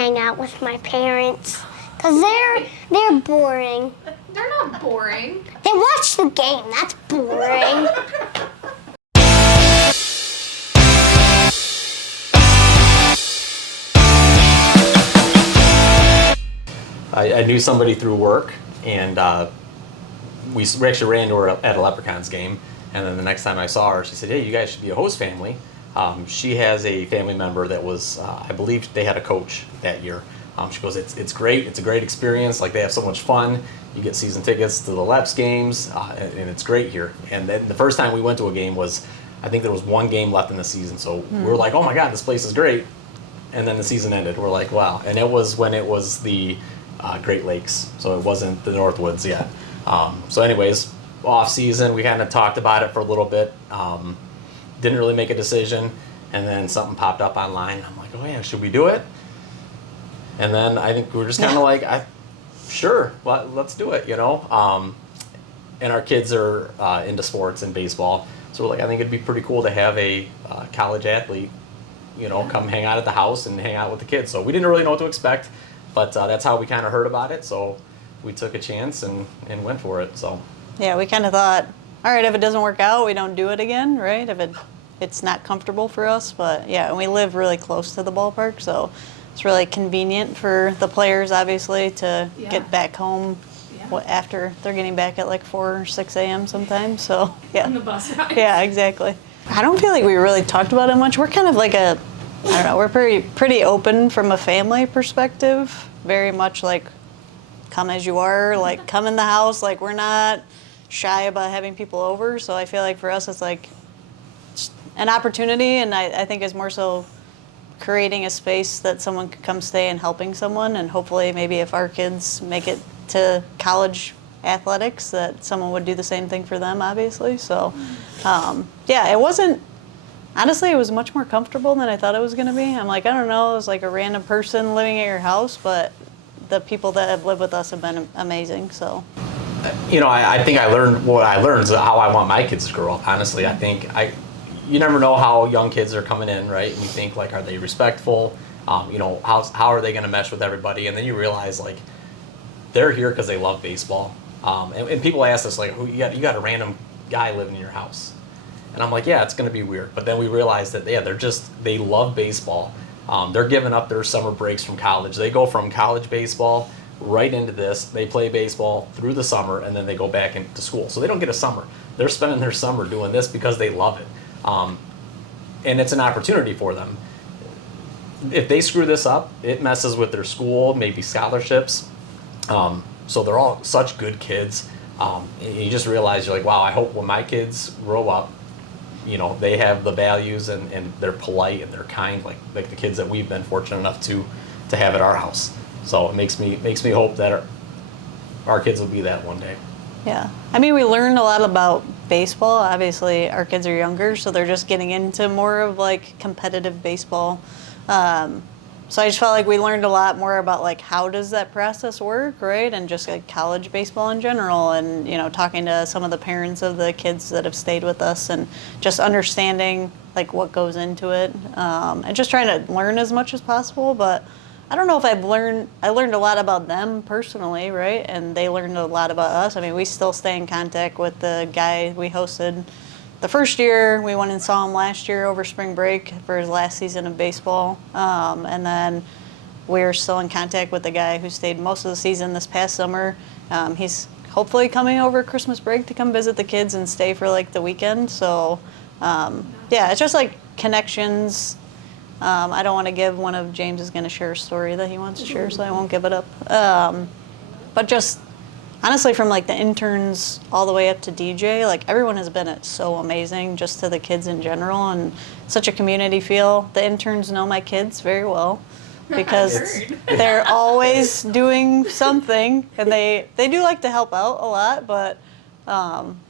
hang out with my parents because they're boring. They're not boring. They watch the game. That's boring. I knew somebody through work, and we actually ran into her at a Leprechauns game. And then the next time I saw her, she said, "Hey, you guys should be a host family." She has a family member that was, I believe they had a coach that year. She goes, it's great. It's a great experience. Like, they have so much fun. You get season tickets to the Leps games, and it's great here. And then the first time we went to a game was, I think there was one game left in the season. So we were like, oh my God, this place is great. And then the season ended. We're like, wow. And it was when it was the Great Lakes. So it wasn't the Northwoods yet. So anyways, off season, we kind of talked about it for a little bit. Didn't really make a decision. And then something popped up online. I'm like, oh yeah, should we do it? And then I think we were just kind of like, sure, let's do it, you know? And our kids are into sports and baseball. So we're like, I think it'd be pretty cool to have a college athlete, you know, come hang out at the house and hang out with the kids. So we didn't really know what to expect, but that's how we kind of heard about it. So we took a chance and went for it. So yeah, we kind of thought, all right, if it doesn't work out, we don't do it again, right? If it's not comfortable for us. But yeah, and we live really close to the ballpark, so it's really convenient for the players, obviously, to get back home after they're getting back at like 4 or 6 a.m. sometimes. So yeah. On the bus ride. Yeah, exactly. I don't feel like we really talked about it much. We're kind of like I don't know, we're pretty open from a family perspective. Very much like, come as you are, like come in the house. Like, we're not shy about having people over. So I feel like for us it's like an opportunity, and I think it's more so creating a space that someone could come stay and helping someone, and hopefully maybe if our kids make it to college athletics, that someone would do the same thing for them, obviously. So yeah, it wasn't, honestly, it was much more comfortable than I thought it was going to be. I'm like, I don't know, it was like a random person living at your house, but the people that have lived with us have been amazing. So you know, I think I learned what I learned is how I want my kids to grow up. Honestly, I think you never know how young kids are coming in, right? And you think, like, are they respectful? You know, how are they going to mesh with everybody? And then you realize, like, they're here because they love baseball. And people ask us, like, you got a random guy living in your house. And I'm like, yeah, it's going to be weird. But then we realize that, yeah, they love baseball. They're giving up their summer breaks from college. They go from college baseball right into this. They play baseball through the summer, and then they go back into school. So they don't get a summer. They're spending their summer doing this because they love it. And it's an opportunity for them. If they screw this up, it messes with their school, maybe scholarships. So they're all such good kids. And you just realize, you're like, wow, I hope when my kids grow up, you know, they have the values and they're polite and they're kind, like the kids that we've been fortunate enough to have at our house. So it makes me hope that our kids will be that one day. yeah, I mean, we learned a lot about baseball. Obviously, our kids are younger, so they're just getting into more of like competitive baseball. So I just felt like we learned a lot more about like how does that process work, right? And just like college baseball in general, and you know, talking to some of the parents of the kids that have stayed with us, and just understanding like what goes into it, and just trying to learn as much as possible. But I don't know if I learned a lot about them personally, right? And they learned a lot about us. I mean, we still stay in contact with the guy we hosted the first year. We went and saw him last year over spring break for his last season of baseball. And then we're still in contact with the guy who stayed most of the season this past summer. He's hopefully coming over Christmas break to come visit the kids and stay for like the weekend. So yeah, it's just like connections. I don't want to give one of James is going to share a story that he wants to share, so I won't give it up. But just honestly, from like the interns all the way up to DJ, like everyone has been so amazing, just to the kids in general, and such a community feel. The interns know my kids very well because they're always doing something, and they do like to help out a lot, but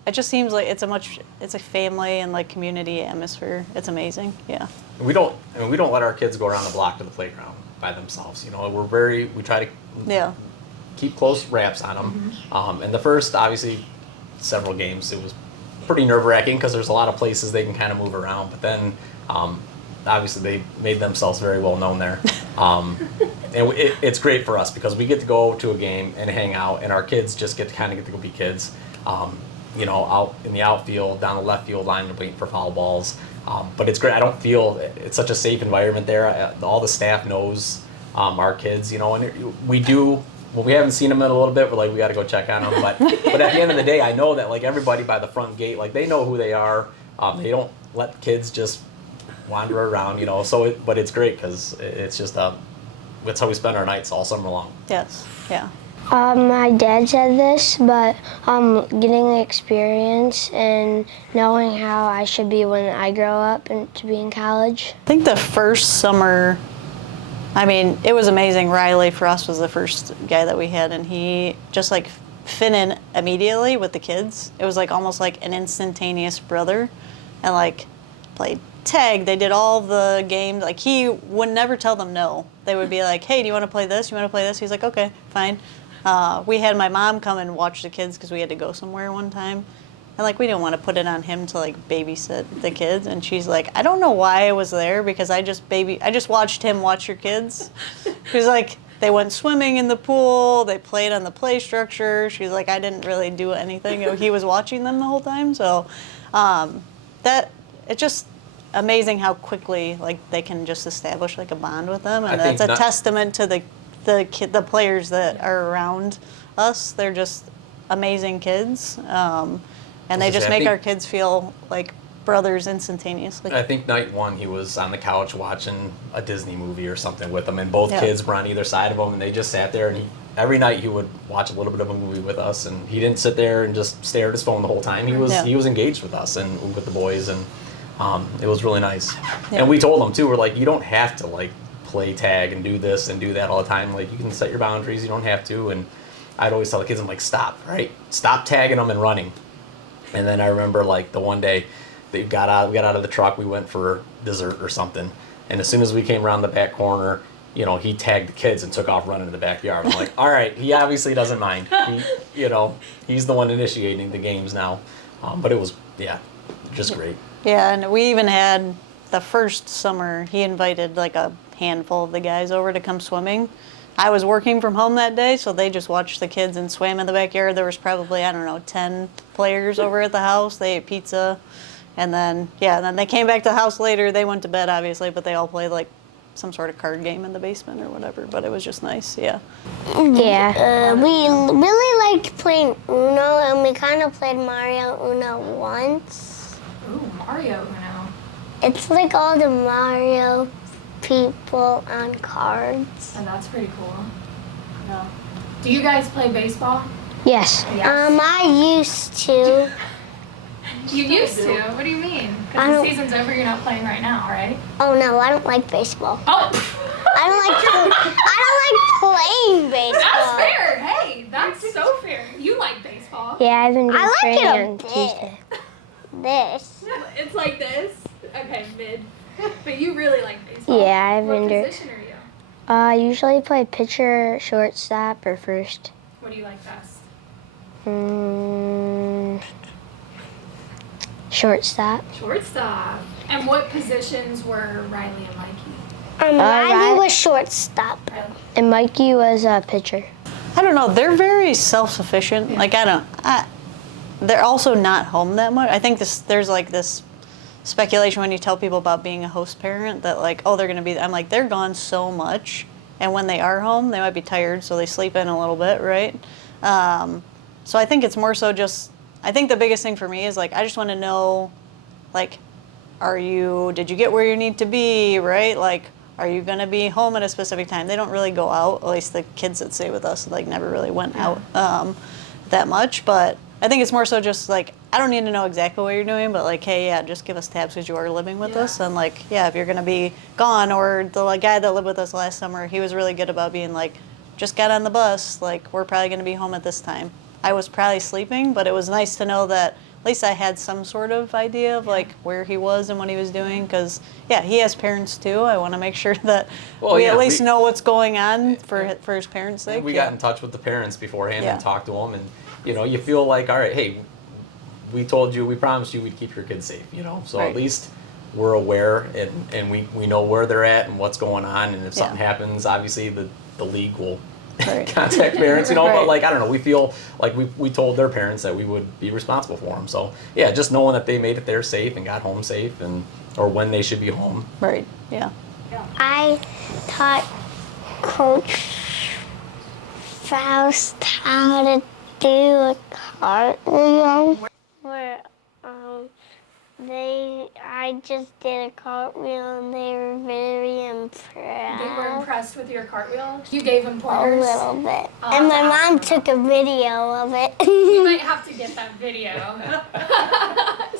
it just seems like it's a family and like community atmosphere. It's amazing. Yeah. We don't let our kids go around the block to the playground by themselves. You know, we try to keep close wraps on them. And the first, obviously, several games, it was pretty nerve-wracking because there's a lot of places they can kind of move around. But then, obviously, they made themselves very well known there. And it's great for us because we get to go to a game and hang out, and our kids just get to go be kids. Out in the outfield, down the left field line, waiting for foul balls. But it's great. I don't feel it's such a safe environment there. All the staff knows our kids, and we do. Well, we haven't seen them in a little bit. We're like, we got to go check on them. But at the end of the day, I know that like everybody by the front gate, like they know who they are. They don't let kids just wander around, So, but it's great because it's just that's how we spend our nights all summer long. Yes. Yeah. My dad said this, but getting the experience and knowing how I should be when I grow up and to be in college. I think the first summer, it was amazing. Riley for us was the first guy that we had, and he just like fit in immediately with the kids. It was like almost like an instantaneous brother, and like played tag. They did all the games. Like he would never tell them no. They would be like, "Hey, do you want to play this? You want to play this?" He's like, "Okay, fine." We had my mom come and watch the kids because we had to go somewhere one time. And like we didn't want to put it on him to like babysit the kids, and she's like, I don't know why I was there because I just watched him watch your kids. She's like, they went swimming in the pool, they played on the play structure. She's like, I didn't really do anything. He was watching them the whole time. So that it's just amazing how quickly like they can just establish like a bond with them, and that's a testament to the players that are around us. They're just amazing kids. And they just make our kids feel like brothers instantaneously. I think night one he was on the couch watching a Disney movie or something with them, and both kids were on either side of him, and they just sat there. And every night he would watch a little bit of a movie with us, and he didn't sit there and just stare at his phone the whole time. He was engaged with us and with the boys, and it was really nice. Yeah. And we told him too, we're like, you don't have to like play tag and do this and do that all the time. Like you can set your boundaries. You don't have to. And I'd always tell the kids, I'm like, stop tagging them and running. And then I remember like the one day we got out of the truck, we went for dessert or something, and as soon as we came around the back corner, he tagged the kids and took off running to the backyard. I'm like, all right, he obviously doesn't mind. He's the one initiating the games now. But it was just great. Yeah, and we even had the first summer he invited like a handful of the guys over to come swimming. I was working from home that day, so they just watched the kids and swam in the backyard. There was probably, 10 players over at the house. They ate pizza. And then they came back to the house later. They went to bed, obviously, but they all played like some sort of card game in the basement or whatever. But it was just nice, yeah. Yeah. We really liked playing Uno, and we kind of played Mario Uno once. Ooh, Mario Uno. It's like all the Mario people on cards. And that's pretty cool. Yeah. Do you guys play baseball? Yes. Yes. I used to. You used to? What do you mean? Because the season's over, you're not playing right now, right? Oh no, I don't like baseball. Oh! I don't like playing baseball. That's fair. Hey, that's so fair. You like baseball. Yeah, I've been I like training it on Tuesday. This. It's like this? Okay, mid. But you really like baseball. Yeah, I've been What position are you? I usually play pitcher, shortstop, or first. What do you like best? Shortstop. Shortstop. And what positions were Riley and Mikey? Riley was shortstop, and Mikey was a pitcher. I don't know. They're very self-sufficient. Yeah. Like they're also not home that much. I think there's like this speculation when you tell people about being a host parent that like, oh, they're going to be. I'm like, they're gone so much, and when they are home, they might be tired, so they sleep in a little bit, right? So I think it's more so just. I think the biggest thing for me is like I just want to know, like, did you get where you need to be, right? Like, are you gonna be home at a specific time? They don't really go out. At least the kids that stay with us like never really went out that much. But I think it's more so just like I don't need to know exactly what you're doing, but like, hey, just give us tabs because you are living with us, and like, if you're gonna be gone, or the guy that lived with us last summer, he was really good about being like, just get on the bus. Like, we're probably gonna be home at this time. I was probably sleeping, but it was nice to know that at least I had some sort of idea of like where he was and what he was doing. Because he has parents too. I want to make sure that we at least know what's going on for his parents' sake. We got in touch with the parents beforehand and talked to them, and you feel like, all right, hey, we promised you we'd keep your kids safe, so at least we're aware and we know where they're at and what's going on, and if something Yeah. happens, obviously the league will Right. contact parents, but Right. like, I don't know, we feel like we told their parents that we would be responsible for them. So yeah, just knowing that they made it there safe and got home safe, and or when they should be home. Right. Yeah. I taught Coach Faust how to do a cartwheel. Where I just did a cartwheel and they were very impressed. They were impressed with your cartwheel? You gave them A pointers? little bit. I'll And my have to ask mom them. took a video of it. We might have to get that video.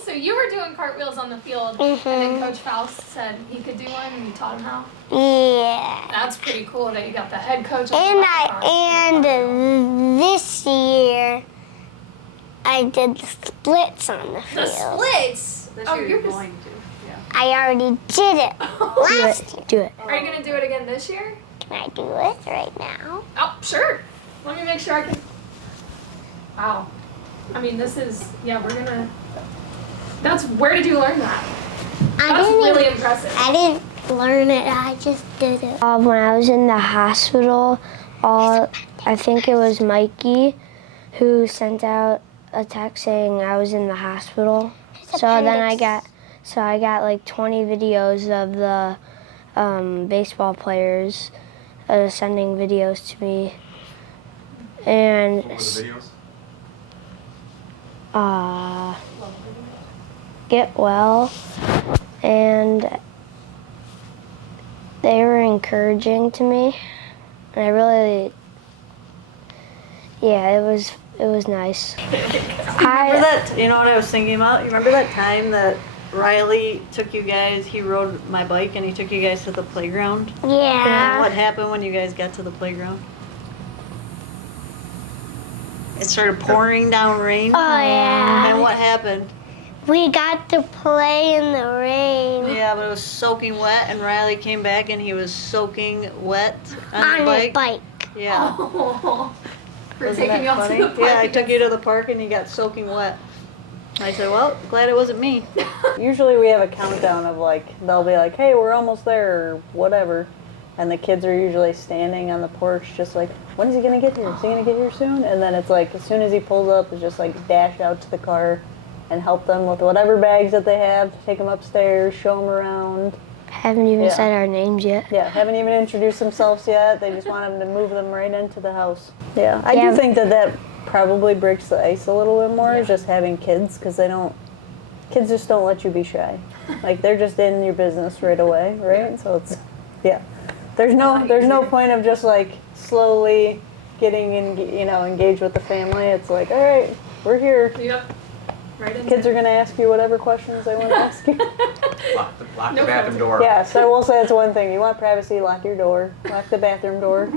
So you were doing cartwheels on the field, and then Coach Faust said he could do one, and you taught him how? Yeah. That's pretty cool that you got the head coach of the And Leprechauns. this year I did the splits on the The field. splits! This Oh, year you're you're just... going to. Yeah. I already did it last year. Do it. Are you going to do it again this year? Can I do it right now? Oh, sure. Let me make sure I can... Wow. I mean, this is... Yeah, we're going to... That's... Where did you learn that? That's really impressive. I didn't learn it. I just did it. When I was in the hospital, I think it was Mikey who sent out a text saying I was in the hospital. So then I got like 20 videos of the baseball players sending videos to me, and What were the videos? get well, and they were encouraging to me, and I really, yeah, it was nice. Remember that? You know what I was thinking about? You remember that time that Riley took you guys? He rode my bike and he took you guys to the playground. And Yeah. what happened when you guys got to the playground? It started pouring down rain. Oh yeah. And what happened? We got to play in the rain Yeah, but it was soaking wet, and Riley came back and he was soaking wet on the on bike. his bike. Yeah. Oh. For Wasn't taking that you out funny? to the park. Yeah, I took you to the park and you got soaking wet. I said, well, glad it wasn't me. Usually we have a countdown of like, they'll be like, hey, we're almost there or whatever. And the kids are usually standing on the porch just like, when is he going to get here? Is he going to get here soon? And then it's like, as soon as he pulls up, it's just like dash out to the car and help them with whatever bags that they have, take them upstairs, show them around. Haven't even Yeah. said our names yet. Yeah, haven't even introduced themselves yet. They just want them to move them right into the house. Yeah, I Yeah. do think that probably breaks the ice a little bit more, is just having kids, because kids just don't let you be shy. Like, they're just in your business right away, right? So it's, yeah. There's no point of just like slowly getting engaged with the family. It's like, all right, we're here. Yep. Right in Kids there. are gonna ask you whatever questions they want to ask you. Lock the No bathroom filter. door. Yeah, so I will say that's one thing. You want privacy, lock your door. Lock the bathroom door.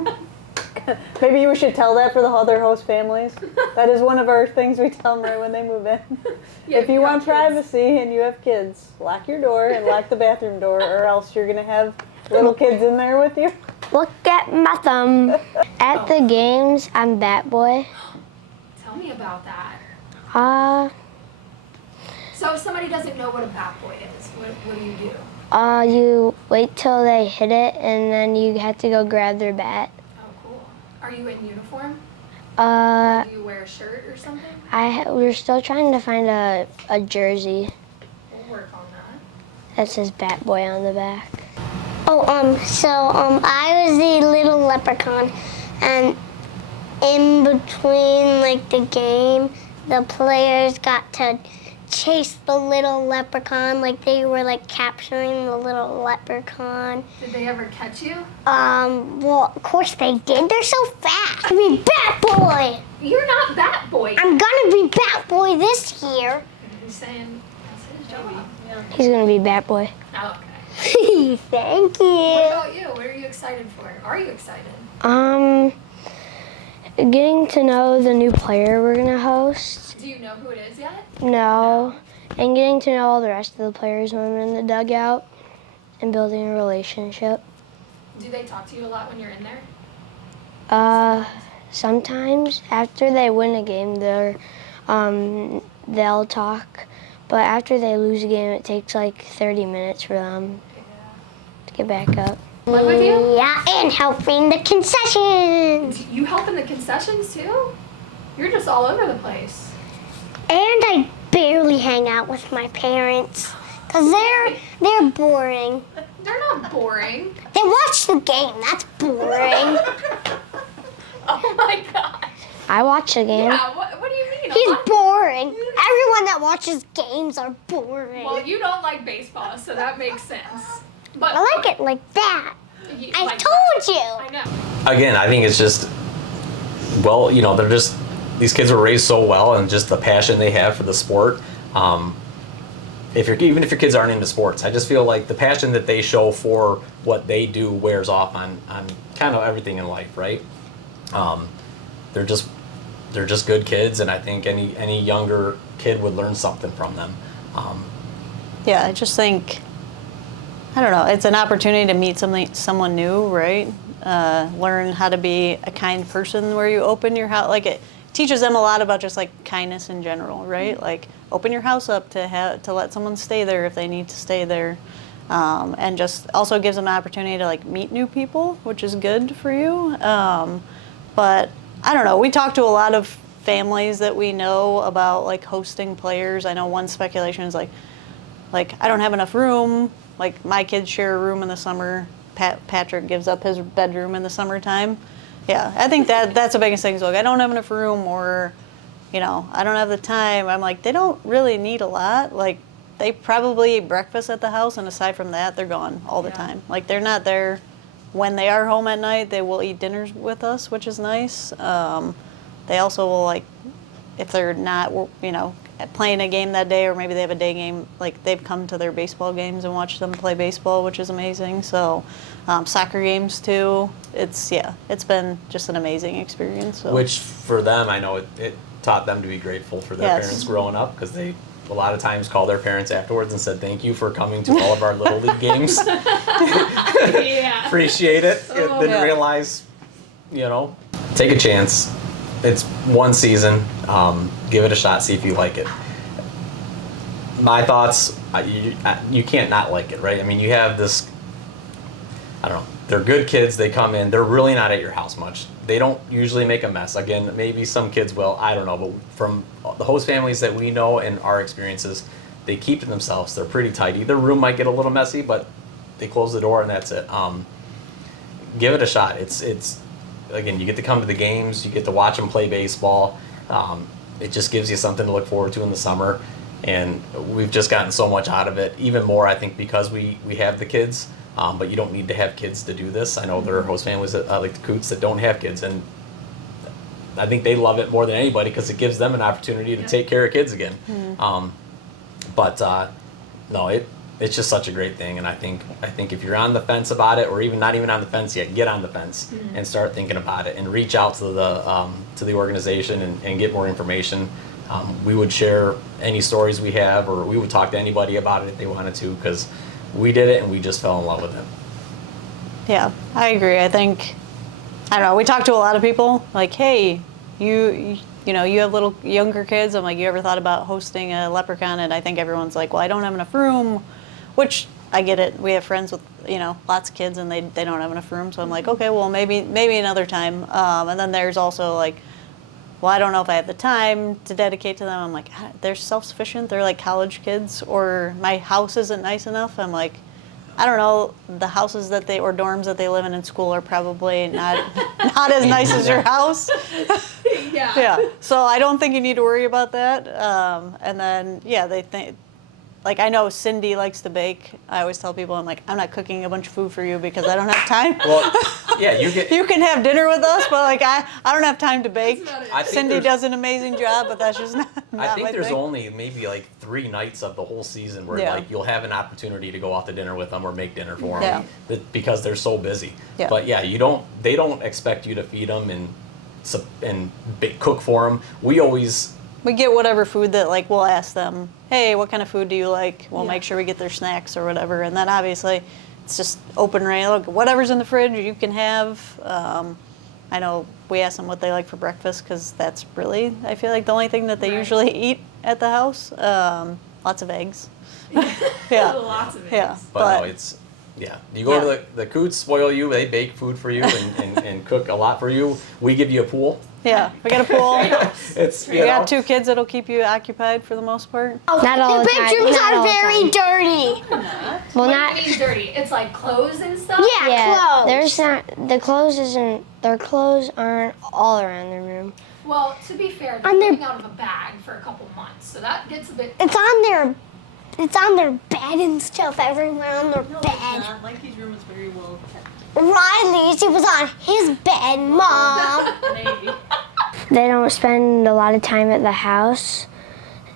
Maybe you should tell that for the other host families. That is one of our things we tell them right when they move in. Yeah, If you have want kids. privacy and you have kids, lock your door and lock the bathroom door, or else you're going to have little kids in there with you. Look at my thumb. At the games, I'm Bat Boy. Tell me about that. So if somebody doesn't know what a bat boy is, what do you do? You wait till they hit it, and then you have to go grab their bat. Oh, cool. Are you in uniform? Uh, Do you wear a shirt or something? we're still trying to find a jersey We'll work on that. that says Bat Boy on the back. I was the Little Leprechaun, and in between, like, the game, the players got to chase the Little Leprechaun, like they were, like, capturing the Little Leprechaun. Did they ever catch you? Well, of course they did. They're so fast. I mean, Bat Boy! You're not Bat Boy. I'm gonna be Bat Boy this year. He's saying that's his job. He's gonna be Bat Boy. Oh, okay. Thank What you. about you? What are you excited for? Are you excited? Getting to know the new player we're gonna host. Do you know who it is yet? No. And getting to know all the rest of the players when I'm in the dugout and building a relationship. Do they talk to you a lot when you're in there? Sometimes after they win a game, they'll talk, But after they lose a game, it takes like 30 minutes for them to get back up. Live with you? Yeah, and helping the concessions. You help in the concessions too? You're just all over the place. And I barely hang out with my parents because they're boring. They're not boring. They watch the game. That's boring. Oh my gosh. I watch the game. Yeah, what do you mean? He's boring. Everyone that watches games are boring. Well, you don't like baseball, so that makes sense. But I like it like that. I like told you. I know. Again, I think it's just, well, they're just, these kids were raised so well, and just the passion they have for the sport. Even if your kids aren't into sports, I just feel like the passion that they show for what they do wears off on kind of everything in life, right? They're just good kids, and I think any younger kid would learn something from them. Yeah, I just think, I don't know, it's an opportunity to meet someone new, right? Learn how to be a kind person where you open your house. Like, it teaches them a lot about just like kindness in general, right? Like, open your house up to let someone stay there if they need to stay there. And just also gives them an opportunity to like meet new people, which is good for you. But I don't know, we talk to a lot of families that we know about like hosting players. I know one speculation is like I don't have enough room. Like, my kids share a room in the summer. Patrick gives up his bedroom in the summertime. Yeah, I think that's the biggest thing. So like, I don't have enough room, or, I don't have the time. I'm like, they don't really need a lot. Like, they probably eat breakfast at the house, and aside from that, they're gone all the time. Like, they're not there. When they are home at night, they will eat dinners with us, which is nice. They also will, like, if they're not, playing a game that day, or maybe they have a day game, like, they've come to their baseball games and watched them play baseball, which is amazing. So, soccer games too. It's been just an amazing experience. So. Which for them, I know it taught them to be grateful for their parents growing up, because they a lot of times called their parents afterwards and said thank you for coming to all of our Little League games. Yeah. Appreciate it. Didn't realize, take a chance. It's one season. Give it a shot. See if you like it. My thoughts, you can't not like it, right? I mean, you have this, I don't know, they're good kids. They come in. They're really not at your house much. They don't usually make a mess. Again, maybe some kids will. I don't know. But from the host families that we know and our experiences, they keep to themselves. They're pretty tidy. Their room might get a little messy, but they close the door and that's it. Give it a shot. It's again, you get to come to the games. You get to watch them play baseball. It just gives you something to look forward to in the summer. And we've just gotten so much out of it. Even more, I think, because we have the kids. But you don't need to have kids to do this. I know there are host families that, like the Coots, that don't have kids, and I think they love it more than anybody because it gives them an opportunity to take care of kids again. No, it's just such a great thing, and I think if you're on the fence about it, or even not even on the fence yet, get on the fence and start thinking about it, and reach out to the organization and get more information. We would share any stories we have, or we would talk to anybody about it if they wanted to, because we did it and we just fell in love with it. Yeah, I agree. I think, I don't know, we talked to a lot of people, like, hey, you have little younger kids. I'm like, you ever thought about hosting a leprechaun? And I think everyone's like, well, I don't have enough room, which I get it. We have friends with, lots of kids, and they don't have enough room. So I'm like, okay, well, maybe another time. And then there's also like, well, I don't know if I have the time to dedicate to them. I'm like, they're self-sufficient. They're like college kids, or my house isn't nice enough. I'm like, I don't know, the houses or dorms that they live in school are probably not as nice as your house. Yeah. Yeah. So I don't think you need to worry about that. And then, they think, like, I know Cindy likes to bake. I always tell people, I'm like, I'm not cooking a bunch of food for you because I don't have time. Well, yeah, you can have dinner with us, but like I don't have time to bake. Cindy there's- does an amazing job, but that's just not I think my there's thing. only maybe like 3 nights of the whole season where Yeah. like you'll have an opportunity to go out to dinner with them or make dinner for Yeah. them because they're so busy. Yeah. But yeah, they don't expect you to feed them and cook for them. We get whatever food that, like, we'll ask them, hey, what kind of food do you like? We'll Yeah. make sure we get their snacks or whatever. And then obviously it's just open range. Look, whatever's in the fridge you can have. I know we ask them what they like for breakfast because that's really, I feel like, the only thing that they Right. usually eat at the house. lots of eggs. Yeah. Lots of eggs. Yeah. But no, it's, yeah. You go Yeah. to the Coots, spoil you, they bake food for you and cook a lot for you. We give you a pool. Yeah, we got a pool. It's, We got 2 kids that'll keep you occupied for the most part. Not all The the time. bedrooms Not are all the very time. dirty. Well, What not. do you mean dirty? It's like clothes and stuff? Yeah, Yeah, clothes. there's not. The clothes isn't. Their clothes aren't all around the room. Well, to be fair, they're On their- living out of a bag for a couple months, so that gets a bit. It's on their bed and stuff everywhere on their bed. Mikey's room is very well kept. Riley's, it was on his bed, Mom. Maybe. They don't spend a lot of time at the house,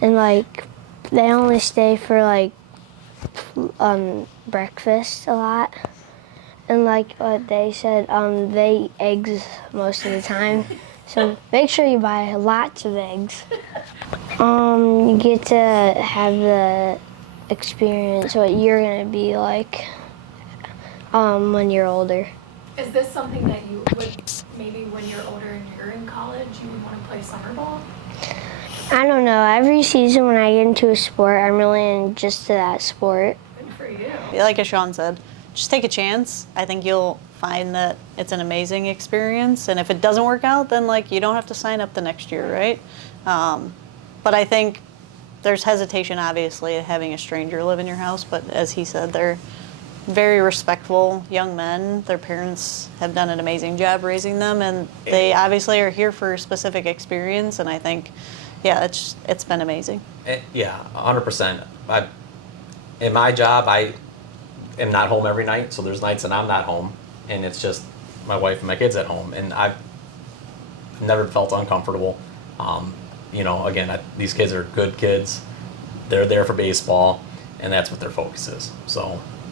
and like, they only stay for like breakfast a lot. And like what they said, they eat eggs most of the time. So make sure you buy lots of eggs. You get to have the experience what you're gonna be like when you're older. Is this something that you would, maybe when you're older and you're in college, you would want to play summer ball? I don't know. Every season when I get into a sport, I'm really into that sport. Good for you. Like as Sean said, just take a chance. I think you'll find that it's an amazing experience. And if it doesn't work out, then like you don't have to sign up the next year, right? But I think there's hesitation, obviously, having a stranger live in your house. But as he said, they're very respectful young men. Their parents have done an amazing job raising them, and they obviously are here for a specific experience. And I think, yeah, it's been amazing. Yeah, 100%. In my job, I am not home every night, so there's nights that I'm not home, and it's just my wife and my kids at home, and I've never felt uncomfortable. You know, again, these kids are good kids. They're there for baseball, and that's what their focus is. So